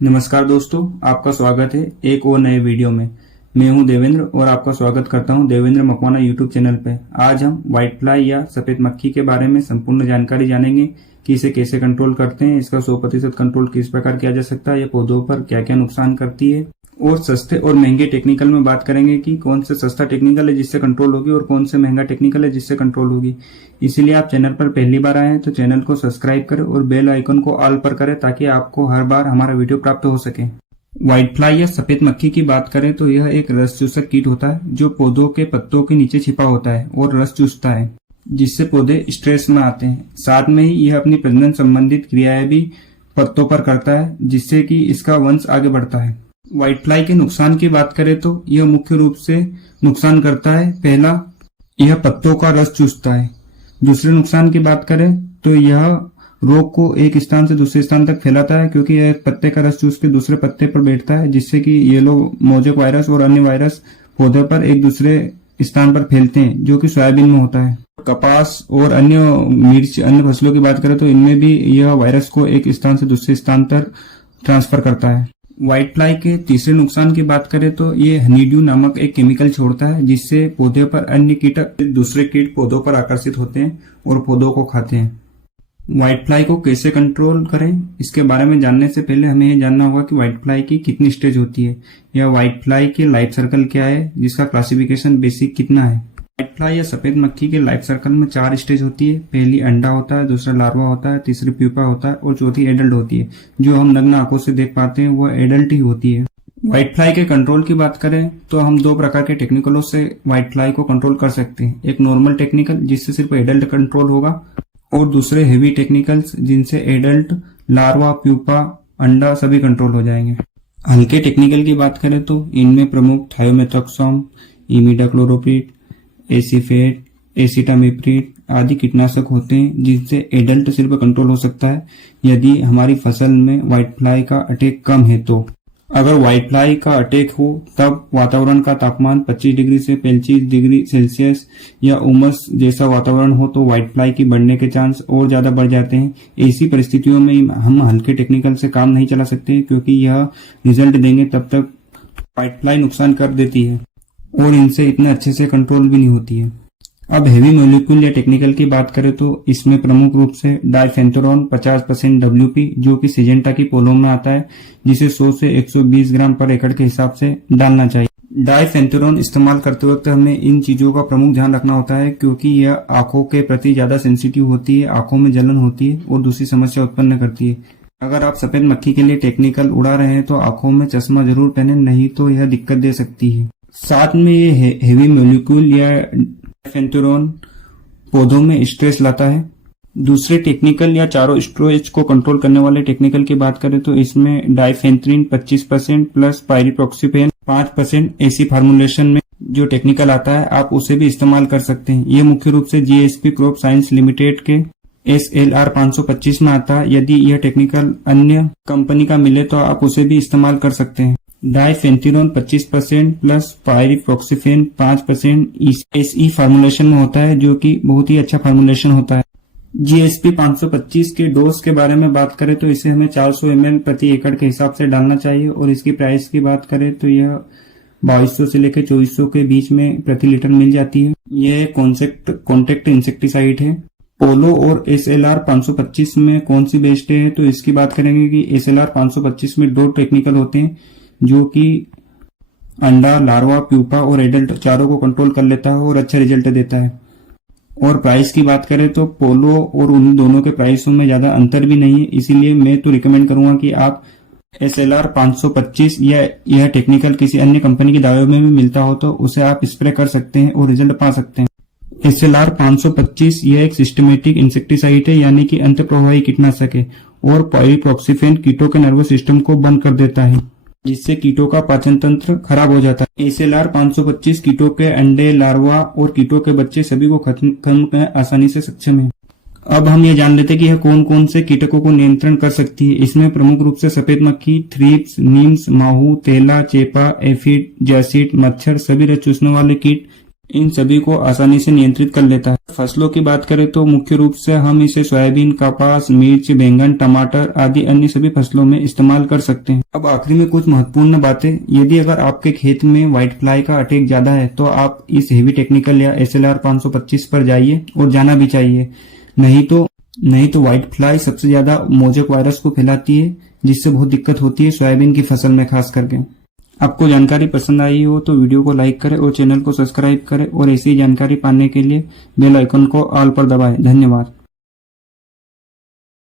नमस्कार दोस्तों, आपका स्वागत है एक और नए वीडियो में। मैं हूं देवेंद्र और आपका स्वागत करता हूं देवेंद्र मकवाना यूट्यूब चैनल पे। आज हम व्हाइट फ्लाई या सफेद मक्खी के बारे में संपूर्ण जानकारी जानेंगे कि इसे कैसे कंट्रोल करते हैं, इसका 100% कंट्रोल किस प्रकार किया जा सकता है, ये पौधों पर क्या क्या नुकसान करती है, और सस्ते और महंगे टेक्निकल में बात करेंगे कि कौन से सस्ता टेक्निकल है जिससे कंट्रोल होगी और कौन से महंगा टेक्निकल है जिससे कंट्रोल होगी। इसीलिए आप चैनल पर पहली बार आए हैं तो चैनल को सब्सक्राइब करें और बेल आइकन को ऑल पर करें ताकि आपको हर बार हमारा वीडियो प्राप्त हो सके। व्हाइट फ्लाई या सफेद मक्खी की बात करें तो यह एक रस चूसक कीट होता है जो पौधों के पत्तों के नीचे छिपा होता है और रस चूसता है, जिससे पौधे स्ट्रेस में आते हैं। साथ में ही यह अपनी प्रजनन संबंधित क्रियाएं भी पत्तों पर करता है, जिससे कि इसका वंश आगे बढ़ता है। व्हाइट फ्लाई के नुकसान की बात करें तो यह मुख्य रूप से नुकसान करता है। पहला, यह पत्तों का रस चूसता है। दूसरे नुकसान की बात करें तो यह रोग को एक स्थान से दूसरे स्थान तक फैलाता है, क्योंकि यह पत्ते का रस चूस के दूसरे पत्ते पर बैठता है, जिससे कि येलो मोजेक वायरस और अन्य वायरस पौधे पर एक दूसरे स्थान पर फैलते हैं, जो कि सोयाबीन में होता है। कपास और अन्य मिर्च अन्य फसलों की बात करें तो इनमें भी यह वायरस को एक स्थान से दूसरे स्थान तक ट्रांसफर करता है। व्हाइट फ्लाई के तीसरे नुकसान की बात करें तो ये हनीड्यू नामक एक केमिकल छोड़ता है, जिससे पौधे पर अन्य कीट दूसरे कीट पौधों पर आकर्षित होते हैं और पौधों को खाते हैं। व्हाइट फ्लाई को कैसे कंट्रोल करें, इसके बारे में जानने से पहले हमें यह जानना होगा कि व्हाइट फ्लाई की कितनी स्टेज होती है या व्हाइट फ्लाई की लाइफ सर्कल क्या है, जिसका क्लासिफिकेशन बेसिक कितना है। व्हाइट फ्लाई या सफेद मक्खी के लाइफ सर्कल में 4 स्टेज होती है। पहली अंडा होता है, दूसरा लार्वा होता है, तीसरी प्यूपा होता है और चौथी एडल्ट होती है। जो हम नग्न आंखों से देख पाते हैं वह एडल्ट ही होती है। व्हाइट फ्लाई के कंट्रोल की बात करें तो हम 2 प्रकार के टेक्निकलों से व्हाइट फ्लाई को कंट्रोल कर सकते हैं। एक नॉर्मल टेक्निकल जिससे सिर्फ एडल्ट कंट्रोल होगा, और दूसरे हेवी टेक्निकल्स जिनसे एडल्ट, लार्वा, प्यूपा, अंडा सभी कंट्रोल हो जाएंगे। हल्के टेक्निकल की बात करें तो इनमें प्रमुख थायोमेथोक्सोम, इमिडाक्लोरोप्रिड, एसीफेट, एसिटामिप्रिड आदि कीटनाशक होते हैं, जिनसे एडल्ट सिर्फ कंट्रोल हो सकता है यदि हमारी फसल में व्हाइट फ्लाई का अटैक कम है। तो अगर व्हाइट फ्लाई का अटैक हो तब वातावरण का तापमान 25 डिग्री से 35 डिग्री सेल्सियस या उमस जैसा वातावरण हो तो व्हाइट फ्लाई की बढ़ने के चांस और ज्यादा बढ़ जाते हैं। ऐसी परिस्थितियों में हम हल्के टेक्निकल से काम नहीं चला सकते, क्योंकि यह रिजल्ट देंगे तब तक व्हाइट फ्लाई नुकसान कर देती है और इनसे इतने अच्छे से कंट्रोल भी नहीं होती है। अब हेवी मॉलिक्यूल या टेक्निकल की बात करें तो इसमें प्रमुख रूप से डाइफेंथोरॉन 50% WP, जो कि सिजेंटा की पोलों में आता है, जिसे 100 से 120 ग्राम पर एकड़ के हिसाब से डालना चाहिए। डाइफेंथोरॉन इस्तेमाल करते वक्त हमें इन चीजों का प्रमुख ध्यान रखना होता है, क्योंकि यह आंखों के प्रति ज्यादा सेंसिटिव होती है, आंखों में जलन होती है और दूसरी समस्या उत्पन्न करती है। अगर आप सफेद मक्खी के लिए टेक्निकल उड़ा रहे हैं तो आंखों में चश्मा जरूर पहने, नहीं तो यह दिक्कत दे सकती है। साथ में ये हेवी मॉलिक्यूल या डाइफेंथोरॉन पौधों में स्ट्रेस लाता है। दूसरे टेक्निकल या चारों स्टेज को कंट्रोल करने वाले टेक्निकल की बात करें तो इसमें डाइफेंथ्रिन 25% प्लस पायरिप्रॉक्सीफेन 5% ऐसी फार्मूलेशन में जो टेक्निकल आता है आप उसे भी इस्तेमाल कर सकते हैं। ये मुख्य रूप से GSP क्रॉप साइंस लिमिटेड के SLR 525 में आता है। यदि यह टेक्निकल अन्य कंपनी का मिले तो आप उसे भी इस्तेमाल कर सकते हैं। डाइफेंथोरॉन 25% प्लस पायरिप्रॉक्सीफेन 5% SE फार्मूलेशन में होता है, जो कि बहुत ही अच्छा फार्मूलेशन होता है। GSP 525 के डोज के बारे में बात करें तो इसे हमें 400 ml प्रति एकड़ के हिसाब से डालना चाहिए, और इसकी प्राइस की बात करें तो यह 2200 से लेकर 2400 के बीच में प्रति लीटर मिल जाती है। यह कॉन्टेक्ट इंसेक्टिसाइड है। पोलो और SLR 525 में कौन सी बेस्ट है तो इसकी बात करेंगे कि SLR 525 में 2 टेक्निकल होते हैं, जो कि अंडा, लार्वा, प्यूपा और एडल्ट चारों को कंट्रोल कर लेता है और अच्छा रिजल्ट देता है। और प्राइस की बात करें तो पोलो और उन दोनों के प्राइसों में ज्यादा अंतर भी नहीं है, इसीलिए मैं तो रिकमेंड करूंगा कि आप SLR 525 या यह टेक्निकल किसी अन्य कंपनी की दवाइयों में भी मिलता हो तो उसे आप स्प्रे कर सकते हैं और रिजल्ट पा सकते हैं। SLR 525 यह एक सिस्टमेटिक इंसेक्टिसाइड है, यानी कि अंतःप्रवाही कीटनाशक है, और पायरिप्रॉक्सीफेन कीटों के नर्वस सिस्टम को बंद कर देता है, जिससे कीटों का पाचन तंत्र खराब हो जाता है। SLR 525 कीटों के अंडे, लार्वा और कीटों के बच्चे सभी को खत्म करने में आसानी से सक्षम है। अब हम ये जान लेते हैं कि यह कौन कौन से कीटकों को नियंत्रण कर सकती है। इसमें प्रमुख रूप से सफेद मक्खी, थ्रिप्स, नीम्स, माहू, तेला, चेपा, एफिड, जैसिड, मच्छर, सभी रस चूसने वाले कीट इन सभी को आसानी से नियंत्रित कर लेता है। फसलों की बात करें तो मुख्य रूप से हम इसे सोयाबीन, कपास, मिर्च, बैंगन, टमाटर आदि अन्य सभी फसलों में इस्तेमाल कर सकते हैं। अब आखिरी में कुछ महत्वपूर्ण बातें। यदि अगर आपके खेत में व्हाइट फ्लाई का अटैक ज्यादा है तो आप इस हेवी टेक्निकल या SLR 525 पर जाइए, और जाना भी चाहिए। नहीं तो व्हाइट फ्लाई सबसे ज्यादा मोजेक वायरस को फैलाती है, जिससे बहुत दिक्कत होती है सोयाबीन की फसल में खास करके। आपको जानकारी पसंद आई हो तो वीडियो को लाइक करें और चैनल को सब्सक्राइब करें, और ऐसी जानकारी पाने के लिए बेल आइकन को ऑल पर दबाएं। धन्यवाद।